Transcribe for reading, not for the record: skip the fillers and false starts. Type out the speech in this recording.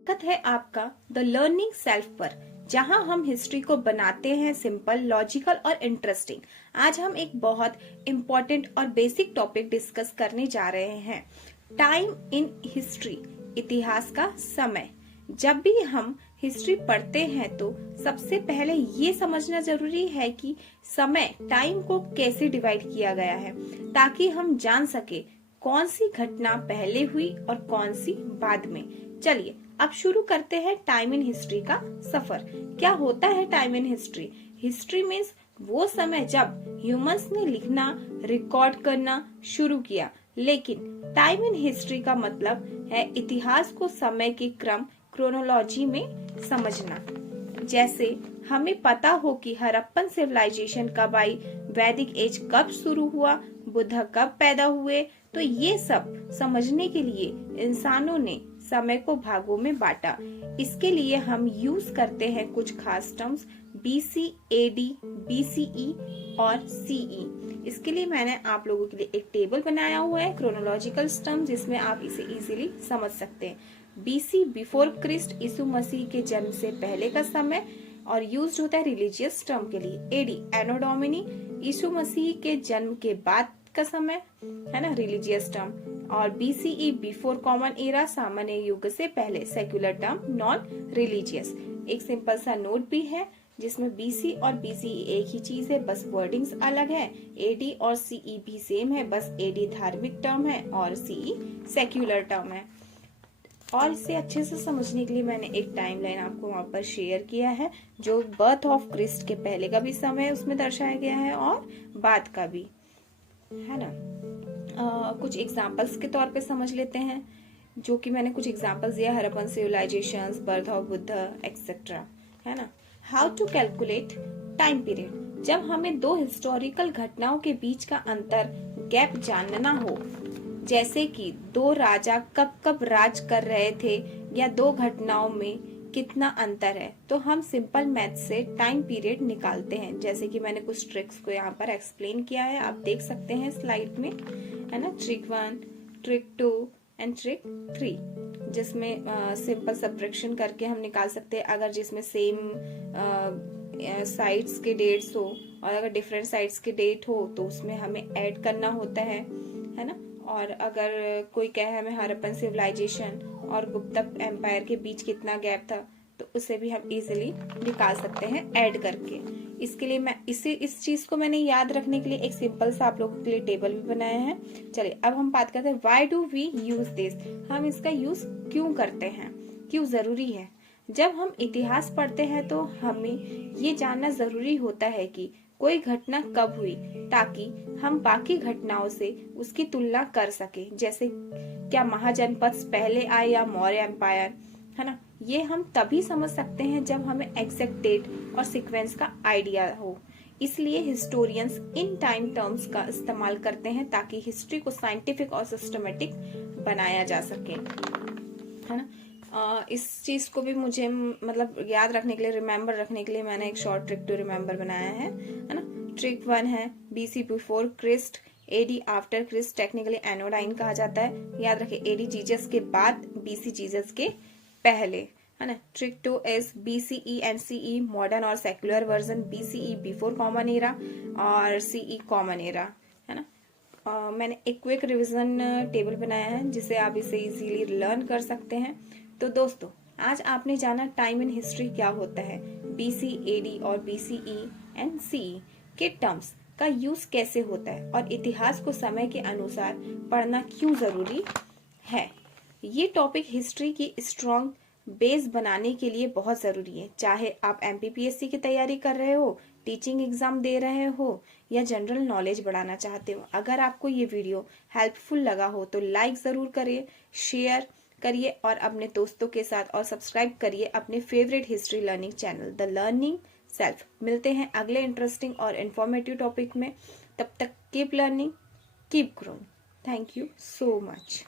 स्वागत है आपका द लर्निंग सेल्फ पर, जहां हम हिस्ट्री को बनाते हैं सिंपल, लॉजिकल और इंटरेस्टिंग। आज हम एक बहुत इम्पोर्टेंट और बेसिक टॉपिक डिस्कस करने जा रहे हैं, टाइम इन हिस्ट्री, इतिहास का समय। जब भी हम हिस्ट्री पढ़ते हैं तो सबसे पहले ये समझना जरूरी है कि समय, टाइम को कैसे डिवाइड किया गया है, ताकि हम जान सके कौन सी घटना पहले हुई और कौन सी बाद में। चलिए अब शुरू करते हैं टाइम इन हिस्ट्री का सफर। क्या होता है time in history? History means वो समय जब ह्यूमंस ने लिखना, रिकॉर्ड करना शुरू किया। लेकिन टाइम इन हिस्ट्री का मतलब है इतिहास को समय के क्रम, क्रोनोलॉजी में समझना। जैसे हमें पता हो कि हड़प्पन सिविलाइजेशन कब आई, वैदिक एज कब शुरू हुआ, बुद्ध कब पैदा हुए, तो ये सब समझने के लिए इंसानों ने समय को भागों में बांटा। इसके लिए हम यूज करते हैं कुछ खास टर्म्स, BC, AD, BCE और CE। इसके लिए मैंने आप लोगों के लिए एक टेबल बनाया हुआ है, क्रोनोलॉजिकल टर्म, जिसमें आप इसे इजीली समझ सकते हैं। BC बिफोर क्रिस्ट, यीशु मसीह के जन्म से पहले का समय, और यूज होता है रिलीजियस टर्म के लिए। AD एनो डोमिनी, यीशु मसीह के जन्म के बाद का समय है ना, रिलीजियस टर्म। और BCE बिफोर कॉमन एरा, सामान्य युग से पहले, सेक्युलर टर्म, नॉन रिलीजियस। एक सिंपल सा नोट भी है जिसमें BC और BCE एक ही चीज है, बस वर्डिंग्स अलग है। AD और CE भी सेम है, बस AD धार्मिक टर्म है और CE सेक्युलर टर्म है। और इसे अच्छे से समझने के लिए मैंने एक टाइमलाइन आपको वहां पर शेयर किया है, जो बर्थ ऑफ क्रिस्ट के पहले का भी समय उसमें दर्शाया गया है और बाद का भी, है ना। कुछ एग्जांपल्स के तौर पे समझ लेते हैं, जो कि मैंने कुछ एग्जांपल्स दिया, Harappan civilisations, birth of Buddha etcetera, है ना। How to calculate time period? जब हमें दो हिस्टोरिकल घटनाओं के बीच का अंतर, गैप जानना हो, जैसे कि दो राजा कब कब राज कर रहे थे या दो घटनाओं में कितना अंतर है, तो हम सिंपल मैथ से टाइम पीरियड निकालते हैं। जैसे कि मैंने कुछ ट्रिक्स को यहाँ पर एक्सप्लेन किया है, आप देख सकते हैं स्लाइड में, है ना। ट्रिक 1, ट्रिक 2 एंड ट्रिक 3, जिसमें सिंपल सब्ट्रैक्शन करके हम निकाल सकते हैं। अगर जिसमें सेम साइड्स के डेट्स हो और अगर डिफरेंट साइड्स के डेट हो तो उसमें हमें ऐड करना होता है ना। और अगर कोई कहे हमें हड़प्पन सिविलाइजेशन और गुप्ता एम्पायर के बीच कितना गैप था, तो उसे भी हम इजीली निकाल सकते हैं ऐड करके। इसके लिए मैं इस चीज को मैंने याद रखने के लिए एक सिंपल सा आप लोगों के लिए टेबल भी बनाया है। चलिए अब हम बात करते हैं, why do we use this? हम इसका यूज क्यों करते हैं, क्यों जरूरी है? जब हम इतिहास पढ़ते हैं तो हमें ये जानना जरूरी होता है कि कोई घटना कब हुई, ताकि हम बाकी घटनाओं से उसकी तुलना कर सके। जैसे क्या महाजनपद पहले आए या मौर्य एम्पायर, है ना। ये हम तभी समझ सकते हैं जब हमें एग्जैक्ट डेट और सीक्वेंस का आइडिया हो। इसलिए हिस्टोरियंस इन टाइम टर्म्स का इस्तेमाल करते हैं ताकि हिस्ट्री को साइंटिफिक और सिस्टमेटिक बनाया जा सके, है ना। इस चीज को भी मुझे मतलब याद रखने के लिए, रिमेम्बर रखने के लिए मैंने एक शॉर्ट ट्रिक टू रिमेम्बर बनाया है ना। ट्रिक 1 है BC before Christ, AD after Christ, technically anno domini कहा जाता है। याद रखिए AD जीसस के बाद, BC जीसस के पहले, है ना। Trick 2 is BCE and CE modern और secular version, BCE before common era और CE कॉमन एरा, है ना। मैंने एक क्विक रिवीजन टेबल बनाया है जिसे आप इसे इजीली लर्न कर सकते हैं। तो दोस्तों, आज आपने जाना टाइम इन हिस्ट्री क्या होता है, BC, AD और BCE एंड CE के टर्म्स का यूज कैसे होता है, और इतिहास को समय के अनुसार पढ़ना क्यों जरूरी है। ये टॉपिक हिस्ट्री की स्ट्रॉन्ग बेस बनाने के लिए बहुत जरूरी है, चाहे आप MPPSC की तैयारी कर रहे हो, टीचिंग एग्जाम दे रहे हो या जनरल नॉलेज बढ़ाना चाहते हो। अगर आपको ये वीडियो हेल्पफुल लगा हो तो लाइक जरूर करिए, शेयर करिए और अपने दोस्तों के साथ, और सब्सक्राइब करिए अपने favourite history learning channel the learning self. मिलते हैं अगले इंटरेस्टिंग और इन्फॉर्मेटिव टॉपिक में। तब तक keep learning, keep growing. Thank you so much.